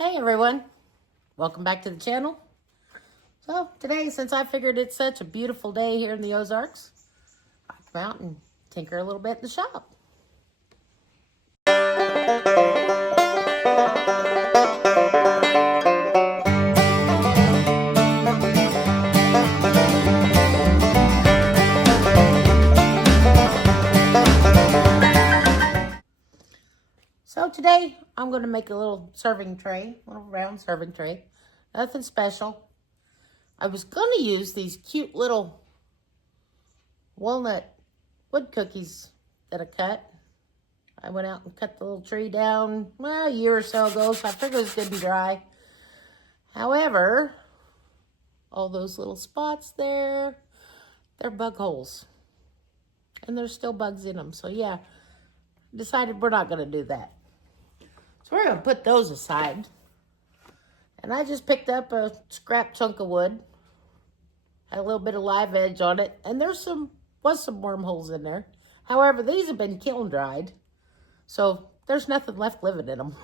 Hey everyone, welcome back to the channel. So today, since I figured it's such a beautiful day here in the Ozarks, I come out and tinker a little bit in the shop. So today, I'm going to make a little serving tray, a little round serving tray. Nothing special. I was going to use these cute little walnut wood cookies that I cut. I went out and cut the little tree down, a year or so ago, so I figured it was going to be dry. However, all those little spots there, they're bug holes. And there's still bugs in them. So yeah, decided we're not going to do that. So we're going to put those aside. And I just picked up a scrap chunk of wood. Had a little bit of live edge on it. And was some wormholes in there. However, these have been kiln dried. So there's nothing left living in them.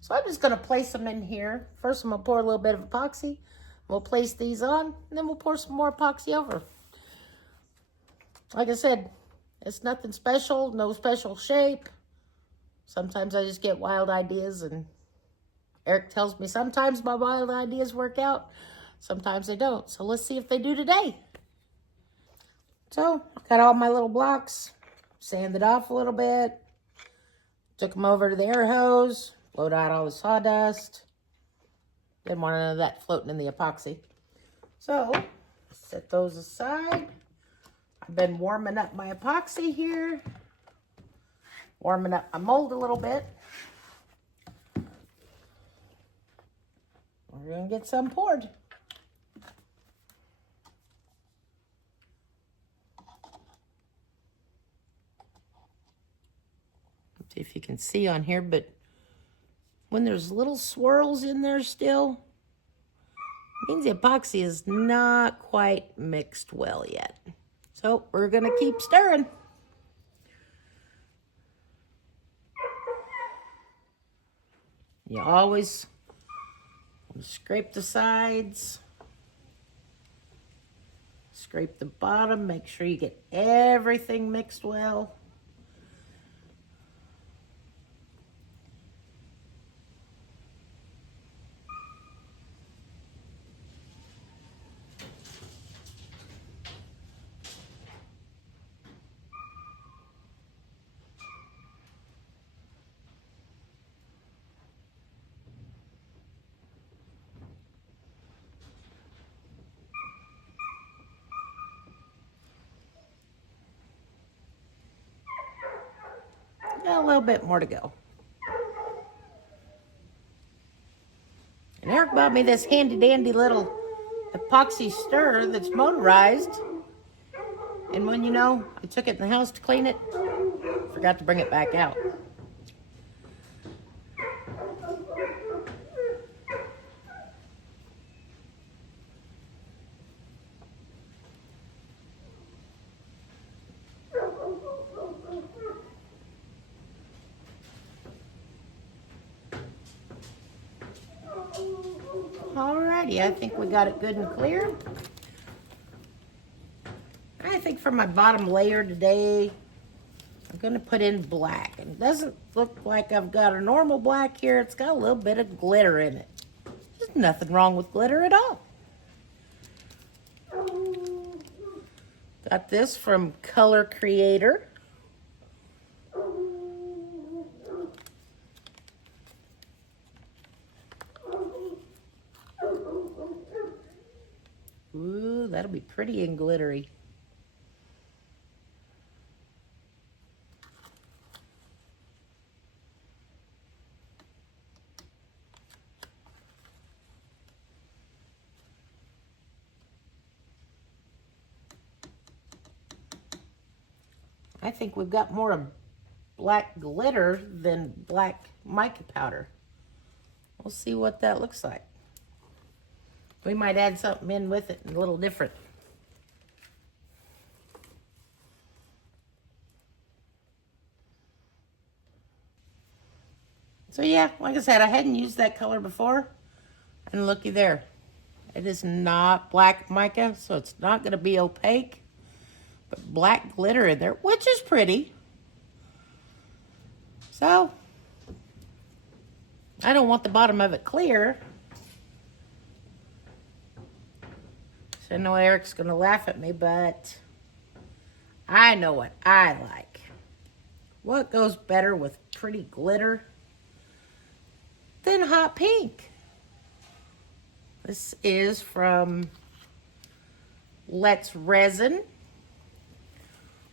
So I'm just going to place them in here. First, I'm going to pour a little bit of epoxy. We'll place these on, and then we'll pour some more epoxy over. Like I said, it's nothing special, no special shape. Sometimes I just get wild ideas, and Eric tells me sometimes my wild ideas work out, sometimes they don't. So let's see if they do today. So I got all my little blocks, sanded off a little bit, took them over to the air hose, blowed out all the sawdust. Didn't want none of that floating in the epoxy. So set those aside. I've been warming up my epoxy here. Warming up my mold a little bit. We're going to get some poured. See if you can see on here, but when there's little swirls in there still, it means the epoxy is not quite mixed well yet. So we're going to keep stirring. You always scrape the sides, scrape the bottom, make sure you get everything mixed well. Got a little bit more to go. And Eric bought me this handy dandy little epoxy stir that's motorized. And when I took it in the house to clean it, forgot to bring it back out. Alrighty, I think we got it good and clear. I think for my bottom layer today, I'm going to put in black. And it doesn't look like I've got a normal black here. It's got a little bit of glitter in it. There's nothing wrong with glitter at all. Got this from Color Creator. Ooh, that'll be pretty and glittery. I think we've got more of black glitter than black mica powder. We'll see what that looks like. We might add something in with it, a little different. So yeah, like I said, I hadn't used that color before. And looky there. It is not black mica, so it's not going to be opaque. But black glitter in there, which is pretty. So, I don't want the bottom of it clear. So I know Eric's going to laugh at me, but I know what I like. What goes better with pretty glitter than hot pink? This is from Let's Resin.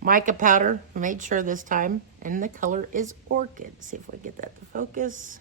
Mica powder, made sure this time. And the color is Orchid. See if we get that to focus.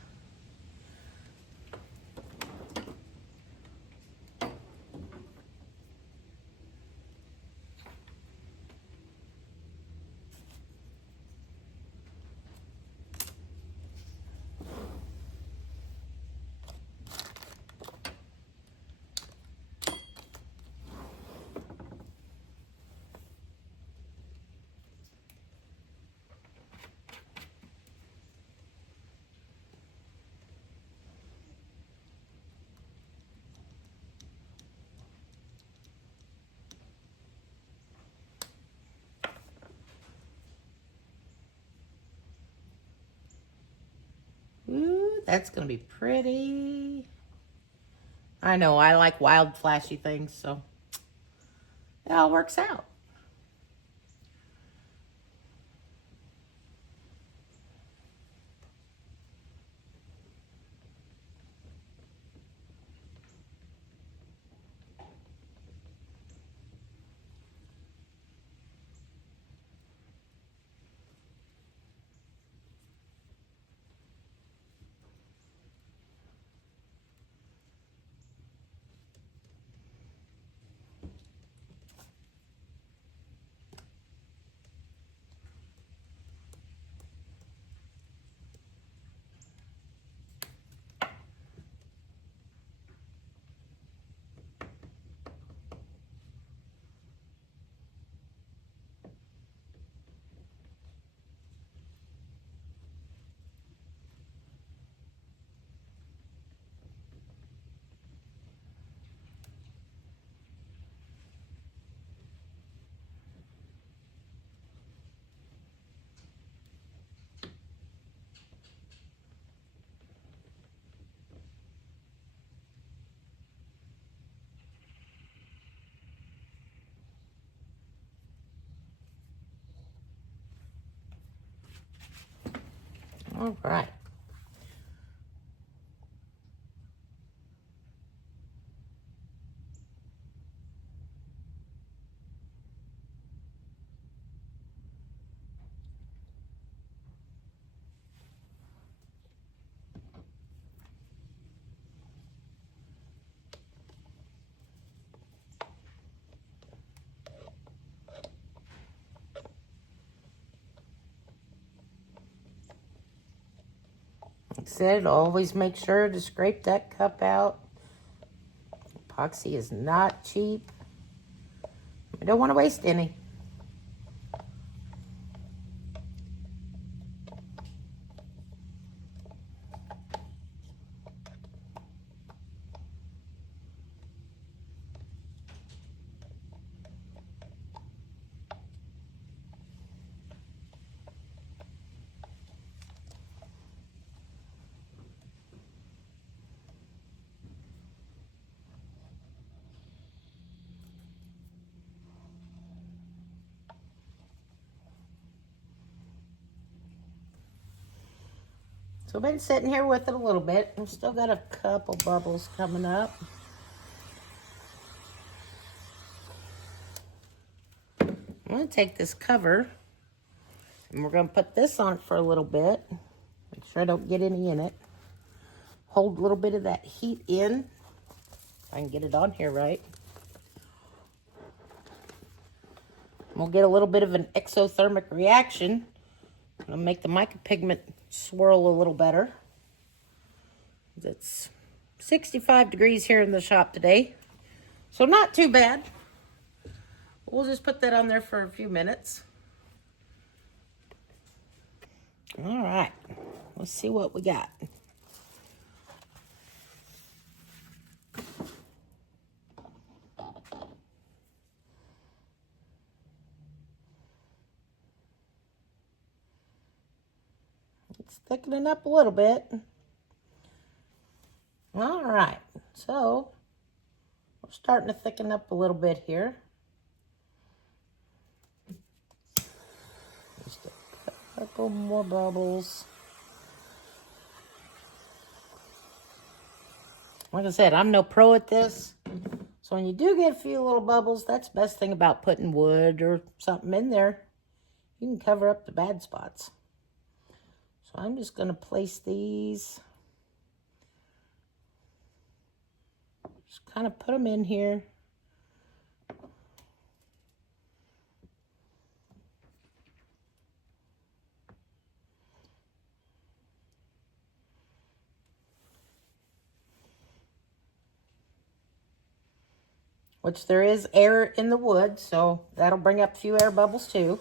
Ooh, that's going to be pretty. I know, I like wild, flashy things, so it all works out. All right. Like I said, always make sure to scrape that cup out. Epoxy is not cheap. I don't want to waste any. So I've been sitting here with it a little bit. I've still got a couple bubbles coming up. I'm going to take this cover and we're going to put this on it for a little bit. Make sure I don't get any in it. Hold a little bit of that heat in. If I can get it on here right. We'll get a little bit of an exothermic reaction. It'll make the mica pigment swirl a little better. It's 65 degrees here in the shop today, so not too bad. We'll just put that on there for a few minutes. All right, let's see what we got. It's thickening up a little bit. All right, so we're starting to thicken up a little bit here. Just a couple more bubbles. Like I said, I'm no pro at this. So when you do get a few little bubbles, that's the best thing about putting wood or something in there. You can cover up the bad spots. So I'm just going to place these. Just kind of put them in here. Which there is air in the wood, so that'll bring up a few air bubbles too.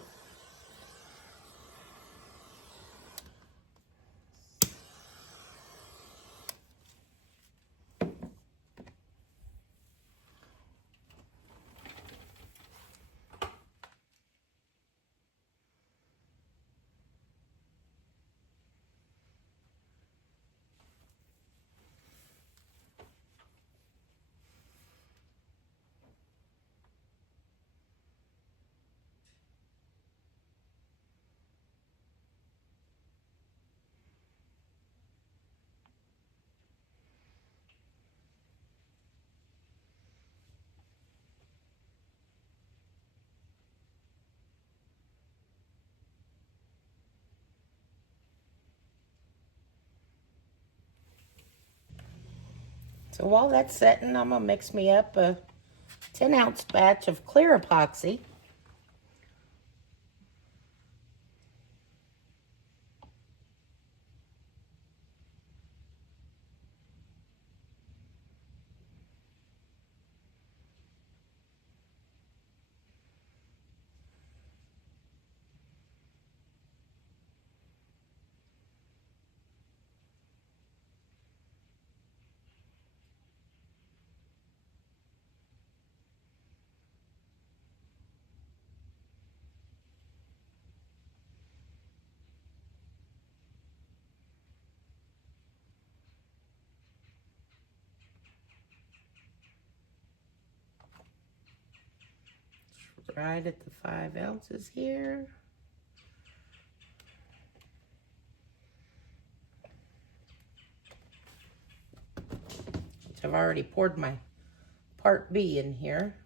So while that's setting, I'm going to mix me up a 10-ounce batch of clear epoxy. Right at the 5 ounces here. Which I've already poured my part B in here.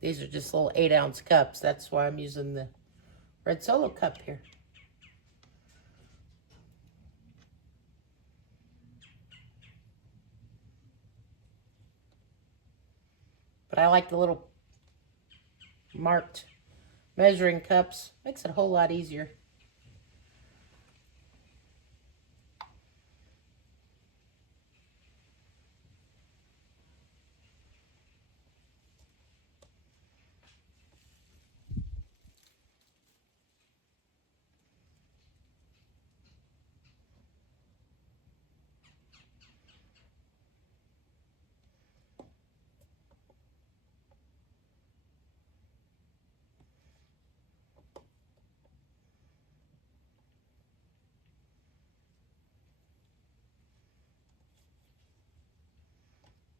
These are just little 8-ounce cups. That's why I'm using the Red Solo cup here. But I like the little marked measuring cups. Makes it a whole lot easier.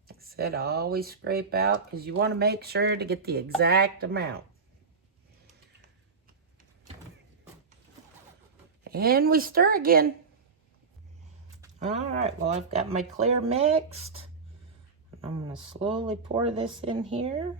Like I said, always scrape out because you want to make sure to get the exact amount. And we stir again. All right, well, I've got my clear mixed. I'm going to slowly pour this in here.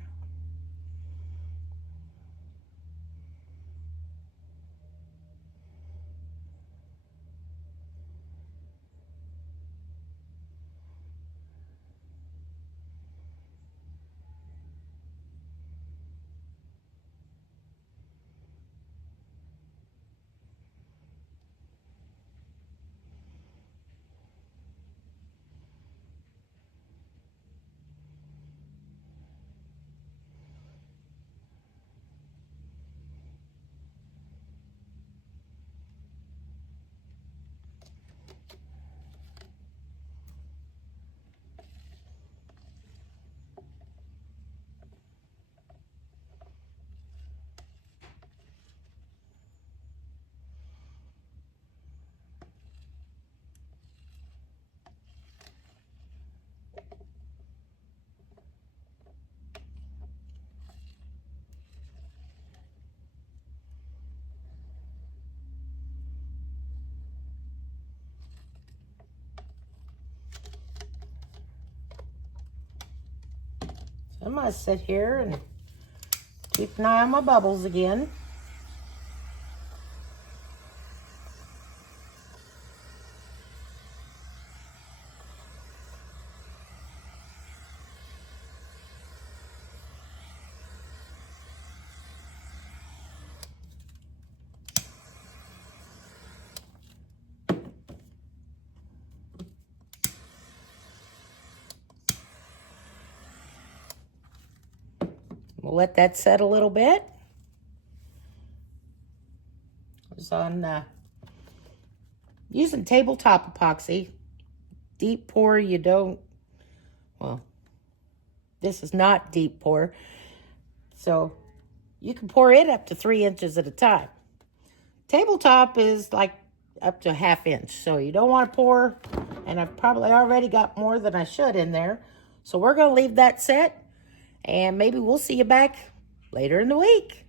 I'm going to sit here and keep an eye on my bubbles again. We'll let that set a little bit. I was on using tabletop epoxy. Deep pour, you don't, well, this is not deep pour. So you can pour it up to 3 inches at a time. Tabletop is like up to 1/2 inch. So you don't want to pour, and I've probably already got more than I should in there. So we're going to leave that set, and maybe we'll see you back later in the week.